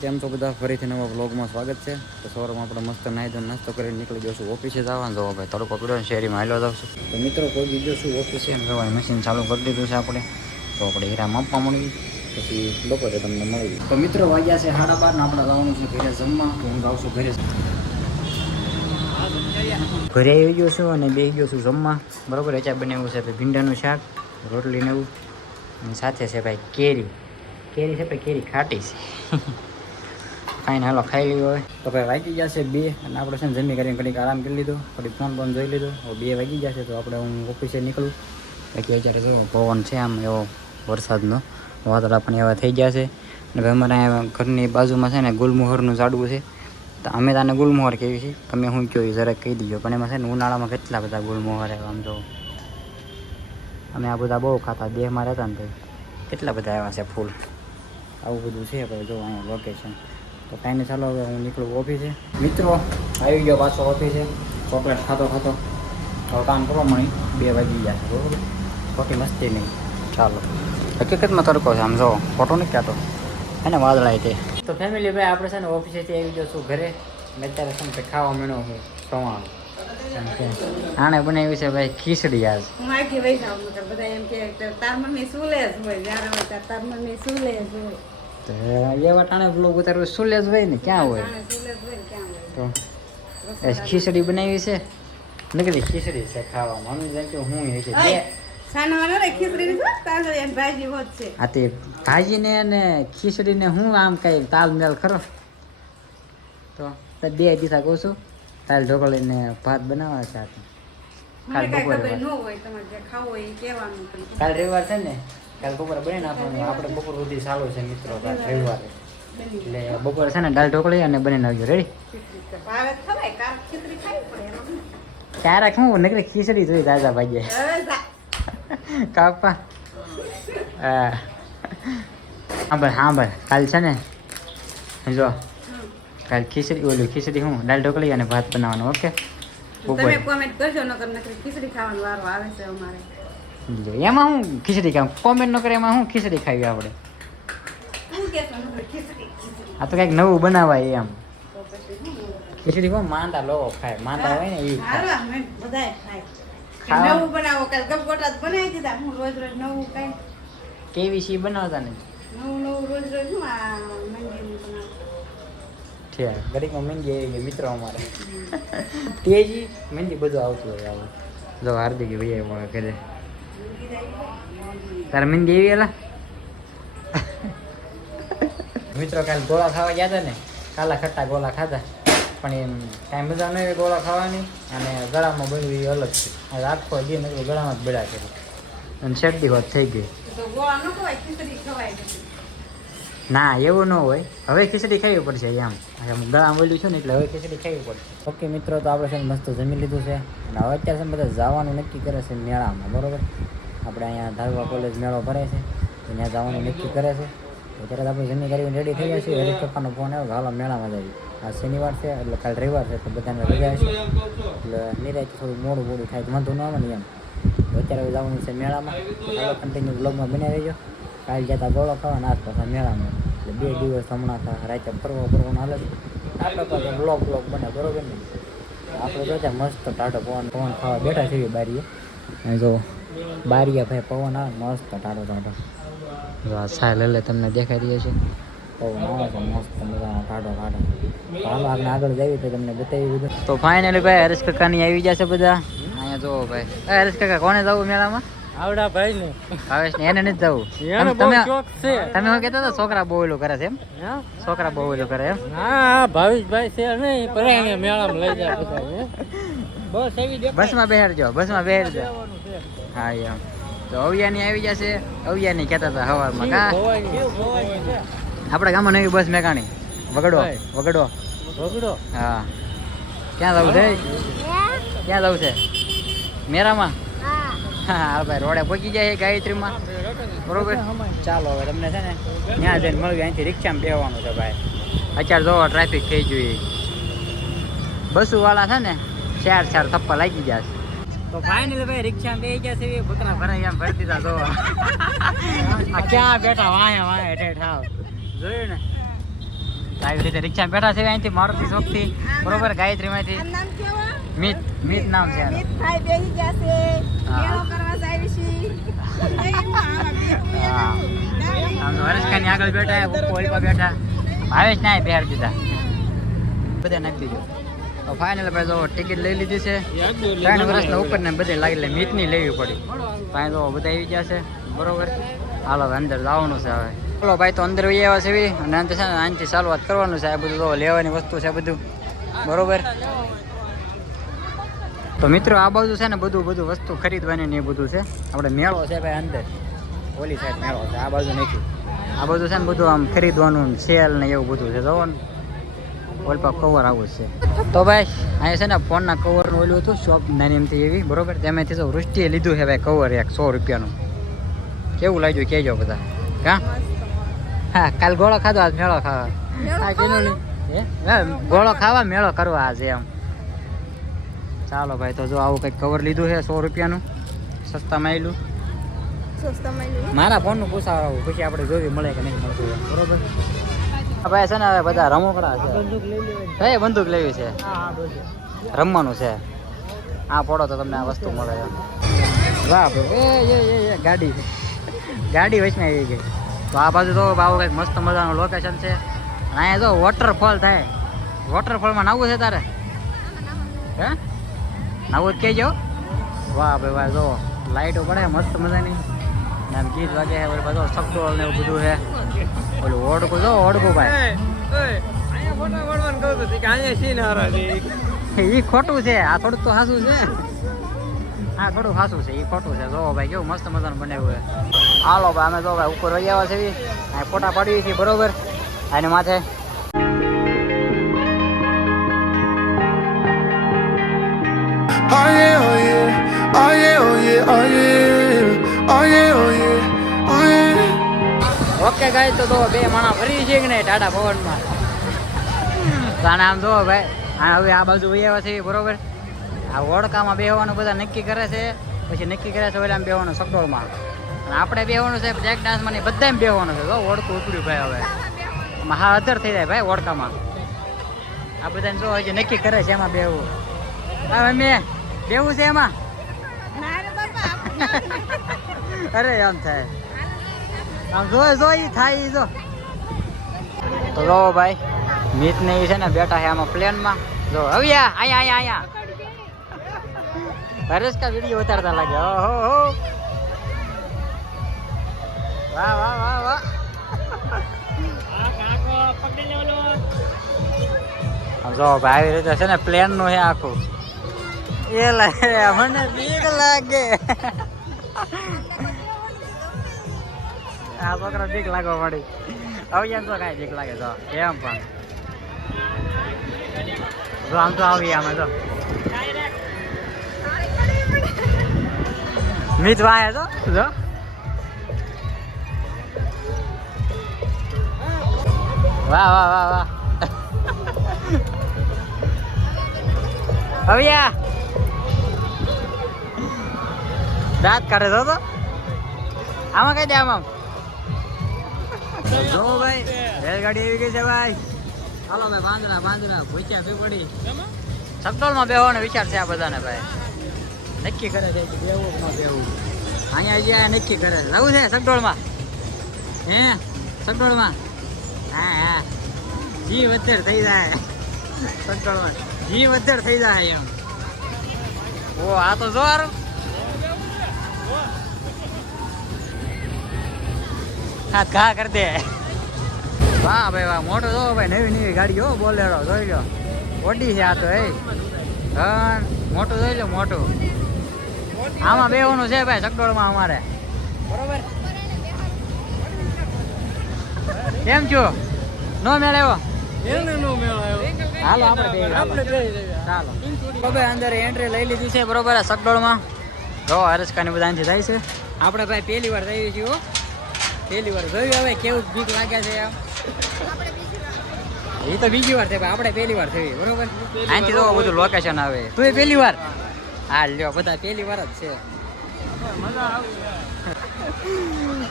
કેમ છો બધા? ફરીથી નવા વ્લોગમાં સ્વાગત છે. તો સવારમાં આપણે મસ્ત નાહી ધોઈને નાસ્તો કરીને નીકળી જશું ઓફિસે જવાનું. જો ભાઈ તડકો પડ્યો ને શેરીમાં હાલ્યો જાઉં છું. તો મિત્રો કોઈ બીજો શું ઓફિસે જવાય મશીન ચાલુ કરી દીધું છે આપણે. તો આપણે હીરા માપવા મળી પછી બપોરે તમને મળી. તો મિત્રો વાગ્યા છે 12:30 ને આપણે જવાનું છે ઘરે જમવા. તો હું જાઉં છું ઘરે આવી ગયો છું અને બેસી ગયો છું જમવા. બરાબર એચા બનાવ્યું છે ભીંડાનું શાક, રોટલી ને એવું, અને સાથે છે ભાઈ કેરી છે ભાઈ, કેરી ખાટી છે. ખાઈને હાલો ખાઈ લીધો હોય તો ભાઈ વાગી જશે 2 અને આપણે છે ને જમી કરીને ઘડીક આરામ કરી લીધો, થોડી ફોન જોઈ લીધો. હવે 2 વાગી જશે તો આપણે હું ઓફિસે નીકળું. બાકી અત્યારે જો પવન છે આમ એવો વરસાદનો, વાદળા પણ એવા થઈ ગયા છે. અને ભાઈ અમારા ઘરની બાજુમાં છે ને ગુલમોહરનું ઝાડવું છે. તો અમે તને ગુલમોહર કહેવી છીએ, તમે શું કહો જરાક કહી દીજો. પણ એમાં છે ને ઉનાળામાં કેટલા બધા ગુલમોહર આવ્યા. આમ તો અમે આ બધા બહુ ખાતા, દેહમાં રહેતા ને તો કેટલા બધા આવ્યા છે ફૂલ. આવું બધું છે ભાઈ જો અહીંયા લોકેશન. તો કાંઈ નહીં, ચાલો હવે હું નીકળું ઓફિસે. મિત્રો આવી ગયો પાછો ઓફિસે, ચોકલેટ ખાતો હવે કામ કરવા મળી 2 વાગી ગયા છે. બરાબર, ખોટી મસ્તી નહીં. ચાલો, હકીકતમાં તડકો છે આમ જો, ખોટો નથી કહેતો એને વાદળાય તે. તો ફેમિલી ભાઈ આપણે છે ને ઓફિસેથી આવી ગયો છું ઘરે. મેં અત્યારે છે ને ખાવા મીણો હું સવાણું આણે બનાવી છે ભાઈ ખીચડી. આજ એવા ટાણે બ્લોગ ઉતારવું સુલે જ હોય ને, ક્યાં હોય. તો ખીચડી બનાવી છે, નકરી ખીચડી છે ખાવામાં. અમે જાણ કે હું છે ભાજી ને અને ખીચડી ને હું આમ કઈ તાલમેલ ખરો. તો 2 દિવસ કહું છું તાલ ઢોકળીને ભાત બનાવવા છે. કાલ બપોરે કાલ રવિવાર છે ને, કાલ બપોરે બની નાખવાનું. આપણે બપોર સુધી ચાલુ છે મિત્રો કાલ રવિવારે. એટલે બપોરે છે ને દાલ ઢોકળી અને બની નાખજો. રેડી? ક્યારેક હું નકરી ખીચડી જોઈ દાદા ભાઈ કાપા. હા ભાઈ કાલ છે ને જો, કાલ ખીચડી ખીચડી હું દાલ ઢોકળી અને ભાત બનાવવાનું. ઓકે, તમે કોમેન્ટ કરજો, નકર ખીચડી ખાવાનો વારો આવે છે અમારે. એમાં હું ખીચડી ખાવ, કોમેન્ટ ન કરે એમાં હું ખીચડી ખાવી આપણે. આ તો કંઈક નવું બનાવાય એમ. ખીચડી કોણ માંદા લોકો ખાય, માંદા હોય ને એ ખાય. નવું બનાવો, કાલ ગપગોટા જ બનાવી દીધા. હું રોજ નવું કઈ કેવી સી બનાવતા ને નવું રોજ હું આ મંદિરનું બનાવું. ઠીક, ગરીબમાં મહેંદી આવી ગઈ મિત્રો અમારે. તેજી મહેંદી બધું આવતું હોય. આવું જો હાર્દિક ભાઈ મળે ઘરે. તારે મહેંદી આવી એલા મિત્રો. કાલે ગોળા ખાવા ગયા હતા ને, કાલા ખટ્ટા ગોળા ખાધા, પણ એમ કાંઈ મજા ન આવી ગોળા ખાવાની. અને ગળામાં બધું એ અલગ છે. આખો જે નકરું ગળામાં જ બળ્યા છે અને શરદી હોત થઈ ગઈ. ના એવું ન હોય, હવે ખીચડી ખાવી પડશે એમ. ગળામાં બોલ્યું છે ને એટલે હવે ખીચડી ખાવી પડશે. ઓકે મિત્રો, તો આપણે છે ને મસ્ત જમી લીધું છે. અને હવે અત્યારે છે બધા જવાનું નક્કી કરે છે મેળામાં. બરાબર, આપણે અહીંયા ધારવા કોલેજ મેળો ભરાય છે, ત્યાં જવાનું નક્કી કરે છે. અત્યારે આપણે જમી કરીને રેડી થઈ ગયા છીએ. હરીશ પપ્પાનો ફોન આવ્યો, હાલો મેળામાં જઈએ. આ શનિવાર છે એટલે કાલે રવિવાર છે, તો બધાને રજા છે. એટલે નિરાયથી થોડું મોડું થાય તો વાંધો ન આવે ને એમ. અત્યારે જવાનું છે મેળામાં. ચાલો કન્ટિન્યુ બ્લોગમાં બનાવી રહેજો. કાલે જતા ગોળો ખાવાના, આસપાસ મેળામાં. એટલે 2 દિવસ હમણાં રાતે ફરવાનું હાલે છે. આપણે પાસે બ્લોગ બને. બરોબર ને? આપણે તો ત્યાં મસ્ત ટાઢો પવન ખાવા બેઠા છીએ બારીએ. અને જો બારીએ ભાઈ પવન આવે મસ્ત ટાઢો. જો આ સાય લે તમને દેખાઈ રહી છે, પવન આવે છે મસ્ત મજાનો ટાઢો. હાલો આપણે આગળ જઈએ તો તમને બતાવી બધું. તો ફાઇનલી ભાઈ હરેશ કાકાની આવી જશે બધા. અહીંયા જો ભાઈ હરેશ કાકા કોને જવું મેળામાં? આવડા ભાઈ ને ભાવેશ ને એને નથી જવું. તમે શું કહેતા હતા છોકરા બહુ ઓલું કરે છે એમ? છોકરા બહુ ઓલું કરે એમ? હા ભાવેશભાઈ છે નહીં, પર એને મેળામાં લઈ જાય બસમાં બેહાડજો. હા એમ. તો અવિયાની આવી જશે. અવિયાની કહેતા હતા સવારમાં કા આપણા ગામમાં નવી બસ મેકાણી વગડો. હા, ક્યાં જવું છે? મેરામાં. હા ભાઈ, રોડે પહોંચી જાય ગાયત્રીમાં. બરોબર, ચાલો હવે તમને છે ને ત્યાં જઈને મળવી. અહીંથી રિક્ષામાં બેસવાનું છે ભાઈ. અત્યારે જોવો ટ્રાફિક થઈ જોઈએ. બસુવાળા છે ને 4 થપ્પા લાગી જશે. તો ફાઇનલી ભાઈ રિક્ષામાં બેસી ગયા છે. બકરા ભરાઈ એમ ભરી દીધા. જો આ ક્યાં બેઠા વાહે ઠેઠ આવ જોયું ને. આવી રીતે રિક્ષામાં બેઠા છે અહીંથી મારુતિ ચોકથી બરોબર ગાયત્રીમાંથી આ નામ કેવો? મિત નામ છે આનું. મિતભાઈ બેહી જશે. હા. મેળો કરવા જાય છે. હા. આમ તો હરેશખાની આગળ બેઠા પપ્પો ઓલપા બેઠા ભાવેશ ના બેહાર દીધા બધા નાખી દીધો તો ફાઇનલ ભાઈ જો ટિકિટ લઈ લીધી છે 3 વર્ષના ઉપર ને બધે લાગી એટલે મીટની લેવી પડી ભાઈ તો બધા આવી ગયા છે બરોબર હાલો હવે અંદર જવાનું છે હવે બોલો ભાઈ તો અંદર વહી આવ્યા છે અને અંતે છે ને આનાથી શરૂઆત કરવાનું છે આ બધું તો લેવાની વસ્તુ છે બધું બરોબર તો મિત્રો આ બાજુ છે ને બધું વસ્તુ ખરીદવાની ને એ બધું છે આપણે મેળો છે ભાઈ અંદર ઓલી સાઈડ મેળો છે આ બાજુ નથી આ બધું છે ને બધું આમ ખરીદવાનું સેલ ને એવું બધું છે જોવો ને ઓલપા કવર આવું છે તો ભાઈ અહીંયા છે ને ફોનના કવરનું ઓલું હતું શોપ નાની એમથી એવી બરોબર તેમાંથી તો વૃષ્ટિએ લીધું છે ભાઈ કવર એક 100 રૂપિયાનું કેવું લાગ્યું કહેજો બધા હા હા કાલ ગોળો ખાધો આજ મેળો ખાવા હા કેનું ગોળો ખાવા મેળો કરવા આજે એમ ચાલો ભાઈ તો જો આવું કંઈક કવર લીધું છે 100 રૂપિયાનું સસ્તામાં આવેલું મારા ફોનનું પૂછાવું પછી આપણે જોવી મળે કે નહીં મળતું બરોબર ભાઈ છે ને હવે બધા રમકડા છે ભાઈ બંદૂક લેવી છે રમવાનું છે આ પડો તો તમને આ વસ્તુ મળે એમ વાહ ભાઈ ગાડી વચમાં આવી ગઈ તો આ બાજુ તો આવું કંઈક મસ્ત મજાનું લોકેશન છે અને અહીંયા જો વોટરફોલ થાય વોટરફોલમાં નાવું છે તારે હે નાવું જ કહેજો વાહ ભાઈ વાહ જો લાઈટો પડે મસ્ત મજાની આમ ગીત વાગે છે ઓલી બાજુ સકડોળ ને એવું બધું છે ઓલું ઓડકું જો ઓડકું ભાઈ એ ખોટું છે આ થોડુંક તો હાસું છે હા થોડું હાસું છે એ ખોટું છે જો ભાઈ કેવું મસ્ત મજાનું બનાવ્યું છે હાલો ભાઈ અમે જો ભાઈ ઉપર વહી આવ્યા છે આ ફોટા પાડીએ છીએ બરોબર આને માથે Oh yeah, oh yeah, oh yeah, oh yeah, oh yeah, oh yeah, oh yeah, oh yeah. Okay ગાય તો બે માણા ફરી છે કે નહીં ટાટા પવનમાં તાણે આમ જો ભાઈ હા હવે આ બાજુ વહી આવ્યા છે બરોબર આ ઓળકામાં બેહવાનું બધા નક્કી કરે છે પછી નક્કી કરે છે ઓલા આમ બેહવાનું સકડોળમાં અને આપણે બેહવાનું છે બ્રેક ડાન્સમાં ને બધામાં બેહવાનું છે જો ઓળખું ઉપડ્યું ભાઈ હવે એમાં હા અધર થઈ જાય ભાઈ ઓળકામાં આ બધાને જો હજી નક્કી કરે છે એમાં બેહવું હા મમ્મી બેહવું છે એમાં અરે આમ થાય આમ જો ઈ થાય ઈ જો તો જો ભાઈ મીત ને ઈ છે ને બેઠા છે આમાં પ્લેનમાં જો હવે અહીંયા હરેશ કા વિડીયો ઉતારતા લાગે ઓહો હો વાહ વાહ વાહ વાહ આમ જો ભાઈ આવી રીતે છે ને પ્લેન નું છે આખું એ લાગે મને બીક લાગે આ છોકરા બીક લાગવા મળી હવે એમ તો કાંઈ બીક લાગે તો એમ પણ જો આમ તો આવી આમાં તો મીત વાય તો જો વાહ વાહ વાહ વાહ હવે દાંત કાઢે તો આમાં કઈ દે આમાં જો ભાઈ રેલગાડી આવી ગઈ છે ભાઈ હાલો ભાઈ બાંદરા ભૂચ્યા પી પડી સકડોળમાં બેહવાનો વિચાર છે આ બધાને ભાઈ નક્કી કરે છે કે બેવું માં બેવું અહીંયા જે નક્કી કરે છે જવું છે સકડોળમાં હે સકડોળમાં હા જીવ વધર થઈ જાય સકડોળમાં જીવ વધર થઈ જાય એમ ઓ આ તો જો હારું હા ઘા કરી દે વાહ ભાઈ વાહ મોટો જો ભાઈ નવી ગાડી હો બોલેરો જોઈ લો ઓડી છે આ તો એ હા મોટું જોઈ લો મોટું આમાં બેવાનું છે ભાઈ સકડોળમાં અમારે બરોબર કેમ છો નો મેળ આવ્યો હાલો આપણે ચાલો ભાઈ અંદર એન્ટ્રી લઈ લીધી છે બરોબર સકડોળમાં જો હરેશકાની બધા અહીંથી જાય છે આપણે ભાઈ પહેલી વાર જઈએ છીએ પહેલી વાર જોયું હવે કેવું બીક લાગે છે એમ એ તો બીજી વાર થાય આપણે પહેલી વાર થઈ બરોબર અહીંથી તો બધું લોકેશન આવે તું એ પહેલી વાર હા લ્યો બધા પહેલી વાર જ છે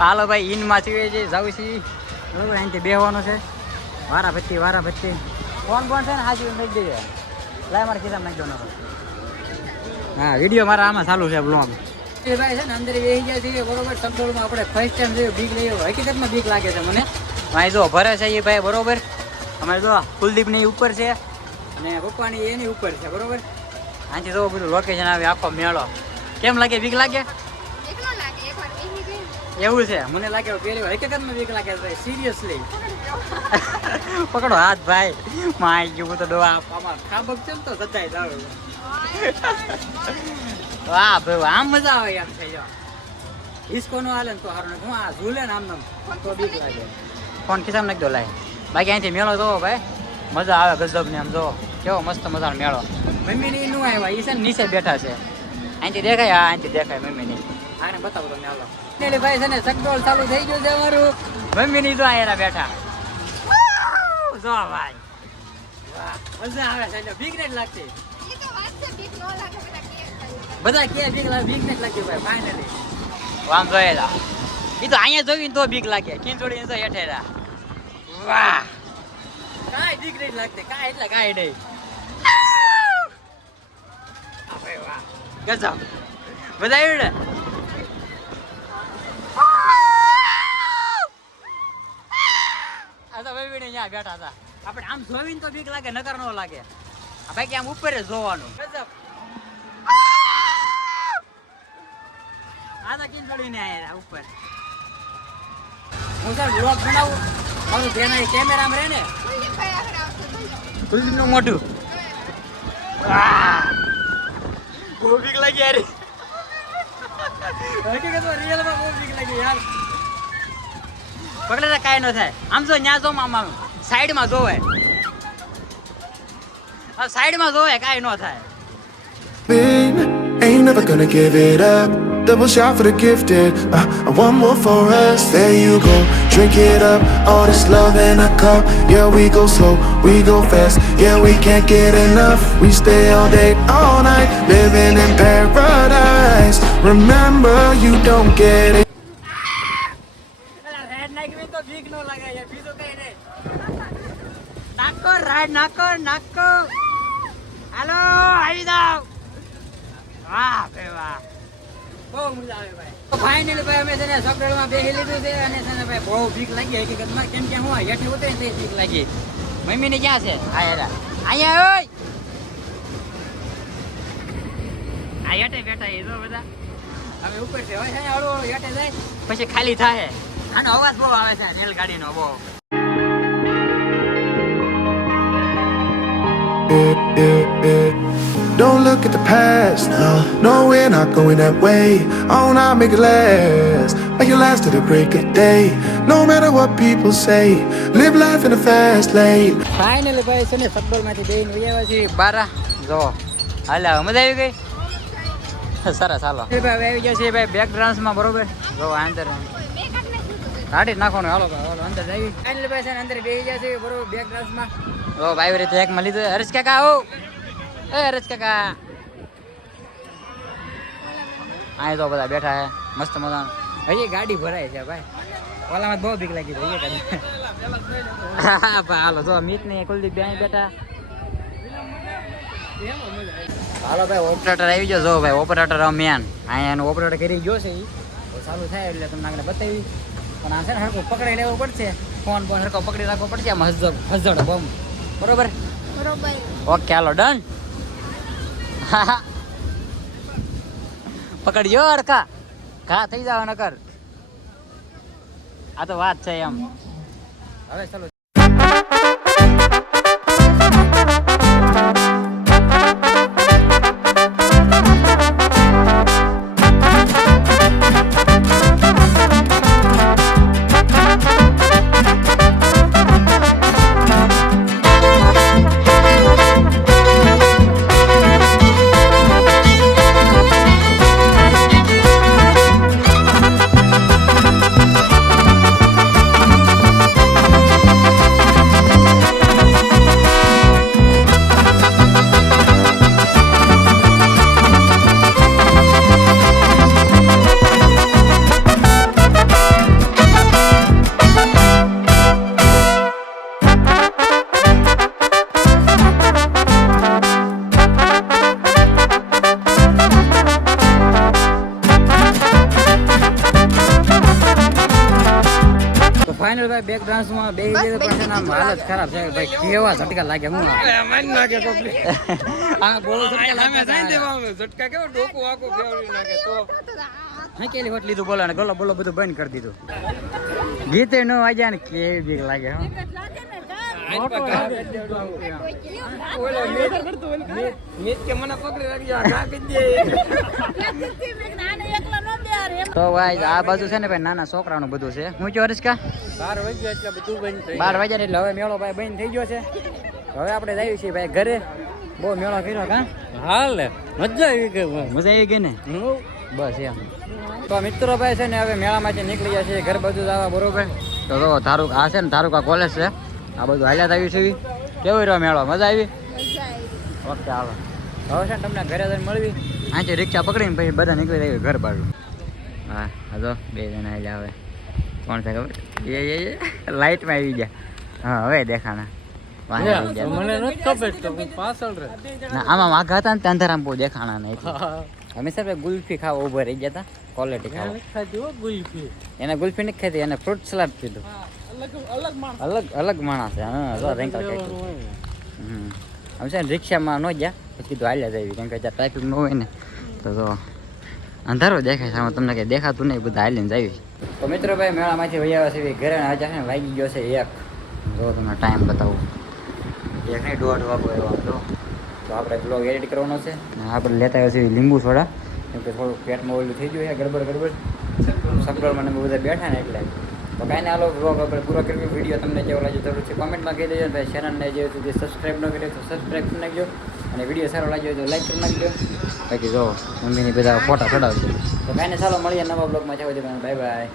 હાલો ભાઈ ઇનમાં છીએ જવું છીએ બરોબર અહીંથી બેહવાનું છે વારા ભત્તી કોણ છે ને હાજી મેં દઈએ લાય મારે કીધા નાખજો ન હા વિડીયો મારા આમાં ચાલુ છે બ્લોગ ભાઈ છે ને અંદર બેસી ગયા છીએ બરોબર સગડોળમાં આપણે ફર્સ્ટ ટાઈમ જોયું બીક લઈ હકીકતમાં બીક લાગે છે મને અહીં જો ભરે છે એ ભાઈ બરોબર અમારે જો કુલદીપની ઉપર છે અને પપ્પાની એની ઉપર છે બરોબર અહીંથી જો બધું લોકેશન આવે આખો મેળો કેમ લાગે બીક લાગે એવું છે મને લાગે પહેલી વાર હકીકતમાં બીક લાગે ભાઈ સિરિયસલી પકડો હાથ ભાઈ માય ગયું તો દવા ખાબક છે ને તો સદાય જાવ વાહ ભાઈ આમ મજા આવે એમ થઈ જાવ હિસ્કો નો હાલે ને તો સારું ને હું આ ઝૂલે ને આમ તો બીક લાગે ફોન ખિસ્સામાં નાખી દો લાય બાકી અહીંથી મેળો જોવો ભાઈ મજા આવે ગજબ ને આમ જો કેવો મસ્ત મજાનો મેળો મમ્મીની નું આવ્યા એ છે ને નીચે બેઠા છે અહીંથી દેખાય હા અહીંથી દેખાય મમ્મીની આને બતાવો તો મેળો ભાઈ છે ને સગડોળ ચાલુ થઈ ગયું છે અમારું મમ્મીની જો અહીંયા બેઠા જો ભાઈ વાહ મજા આવે છે બીક નથી લાગતી બધા કે બીક ને જ લાગતી ભાઈ ફાઇનલી આમ જોયેલા એ તો અહીંયા જોઈને તો બીક લાગે ખીંચોડી તો હેઠેરા વાહ કાંઈ બીક નહીં લાગતી કાંઈ એટલે કાંઈ નહીં વાહ ગજબ બધા આવ્યું ને આ તો ભાઈ અહીંયા બેઠા હતા આપણે આમ જોઈને તો બીક લાગે નકર નો લાગે બાકી આમ ઉપર જ જોવાનું ગજબ આદા કિન ચડીને આયા ઉપર હું સર વ્લોગ બનાવું મારું ધ્યાન આ કેમેરામાં રહે ને કુલદીપ નું મોઢું બહુ બીક લાગી યાર હકીકતમાં રિયલમાં બહુ બીક લાગી યાર પકડે તો કાંઈ ન થાય આમ જો ન્યા જો આમ સાઈડમાં જોવે સાઈડમાં જોવે કાંઈ ન થાય Ain't never gonna give it up. Double shot for the gifted. One more for us. There you go. Drink it up. All this love in a cup. Yeah, we go slow. We go fast. Yeah, we can't get enough. We stay all day, all night. Living in paradise. Remember, you don't get it. નાકો હાલો આવી જાવ વાહ ભાઈ વાહ બહુ મજા આવે ભાઈ તો ફાઇનલી ભાઈ અમે છે ને સગડોળમાં બેસી લીધું છે અને છે ને ભાઈ બહુ બીક લાગી હકીકતમાં કેમ કે હું હેઠે ઉતરી ને બીક લાગી મમ્મી ને ક્યાં છે આ યાર અહીંયા ઓય આ હેઠે બેઠા એ જો બધા અમે ઉપર છે હવે છે ને હળવો હેઠે જાય પછી ખાલી થાય આનો અવાજ બહુ આવે છે રેલગાડીનો બહુ Don't look at the past, no, we're not going that way. Oh, now make it last, make it last to the break of day. No matter what people say, live life in a fast lane. Finally ભાઈ છે ને સગડોળમાંથી બેન આવ્યા છે બારા જો હાલે મજા આવી ગઈ સરસ હાલો ભાઈ આવી ગયા છે ભાઈ બેક ડાન્સમાં બરોબર જો અંદર કાઢી જ નાખવાનું હાલો હાલો અંદર આવી ફાઇનલી ભાઈ છે ને અંદર બેસી ગયા છે બરોબર બેક ડાન્સમાં જો ભાઈ રીતે એક માં લીધું હરેશ કાકા હો એ હરેશ કાકા અહીં તો બધા બેઠા છે મસ્ત મજાનું હજી ગાડી ભરાય છે ભાઈ ઓલામાં બહુ બીક લાગી રહી છે હા ભાઈ હાલો જો મીત ને કુલદીપ બે અહીં બેઠા હાલો ભાઈ ઓપરેટર આવી ગયો જો ભાઈ ઓપરેટર મેન અહીંયા એનું ઓપરેટર કરી ગયો છે એ ચાલુ થાય એટલે તમને આગળ બતાવી પણ આ છે ને હરકો પકડી લેવો પડશે ફોન હરકો પકડી રાખવો પડશે આમ હજડ બમ બરોબર ઓકે હાલો ડન પકડજો હરકા ઘા થઈ જાવ નકર આ તો વાત છે એમ હવે ચાલો ભાઈ બેક ડાન્સમાં બે જગ્યાએ પણ છે ને આમ હાલત ખરાબ છે ભાઈ કેવા ઝટકા લાગે હું મારી નાખે કોકલી આ બોલો ઝટકા અમે લાગે સાઈ દેવાનું ઝટકા કેવો ડોકું આખું ફેરવી નાખે તો હા કેલી વટ લીધું બોલો ને ગલો બોલો બધું બંધ કરી દીધું ગીતે ન વાગ્યા ને કેવી બીક લાગે હો મીત કે મને પકડી રાખ્યા નાખી દે તો ભાઈ આ બાજુ છે ને ભાઈ નાના છોકરાનું બધું છે હું કયો હરીશકા 12 વાગ્યા એટલે બધું બંધ થઈ 12 વાગ્યા એટલે હવે મેળો ભાઈ બંધ થઈ ગયો છે હવે આપણે જઈએ છીએ ભાઈ ઘરે બહુ મેળો કર્યો કા હાલ મજા આવી ગઈ મજા આવી ગઈ ને બસ એમ તો મિત્રો ભાઈ છે ને હવે મેળામાંથી નીકળી ગયા છે ઘર બાજુ જવા બરોબર તો જો તારું આ છે ને તારુકા કોલેજ છે આ બધું હાલ્યા આવ્યું છે કેવો રહ્યો મેળો મજા આવી ઓકે હાલો હવે છે ને તમને ઘરે જઈને મળવી અહીંથી રિક્ષા પકડીને પછી બધા નીકળી જાય ઘર બાજુ હા હા તો બે જણા હાલ્યા હવે કોણ છે ખબર એ લાઇટમાં આવી ગયા હા હવે દેખાણા વાંધો આવી ગયા. મને નથી ખબર તો હું પાછળ રહે ના આમાં વાઘા હતા ને ત્યાં અંધારામાં બહુ દેખાણા નહીં અમે સર ગુલ્ફી ખાવા ઉભા રહી ગયા હતા ક્વોલિટી ખાવા ખાધી હો ગુલ્ફી એને ગુલ્ફી નથી ખાધી એને ફ્રૂટ સલાડ પીધું અલગ માણસ છે હા જો રેંકલ ખાઈ આમ છે ને રિક્ષામાં ન ગયા પછી કીધું હાલ્યા જાય કેમ કે ત્યાં ટ્રાફિક ન હોય ને તો જો અંધારો દેખાય છે આમાં તમને કંઈ દેખાતું નહીં બધા હાલીને જાવી તો મિત્રો ભાઈ મેળામાંથી વહી આવ્યા છે ઘરે આજે છે ને વાગી ગયો છે 1 જો તમને ટાઈમ બતાવું 1 નહીં 1:30 વાગો એવો હતો તો આપણે બ્લોગ એડિટ કરવાનો છે અને આપણે લેતા આવ્યા છીએ લીંબુ સોડા કેમ કે થોડું પેટમાં ઓલું થઈ ગયું છે ગડબડ સકડોળમાં ને બધા બેઠા ને એટલે તો કાંઈ ને હાલો બ્લોગ આપણે પૂરો કર્યો વિડીયો તમને કેવો લાગ્યો જરૂર છે કોમેન્ટમાં કહી દેજો ભાઈ ચેનલને જે સુધી સબસ્ક્રાઈબ ન કર્યો તો સબસ્ક્રાઈબ કરી નાખજો અને વિડીયો સારો લાગ્યો તો લાઈક કરી નાખજો બાકી જો મમ્મીની બધા ફોટા ચડાવજો તો કાંઈ ને ચાલો મળીએ નવા બ્લોગમાં જાવ બાય બાય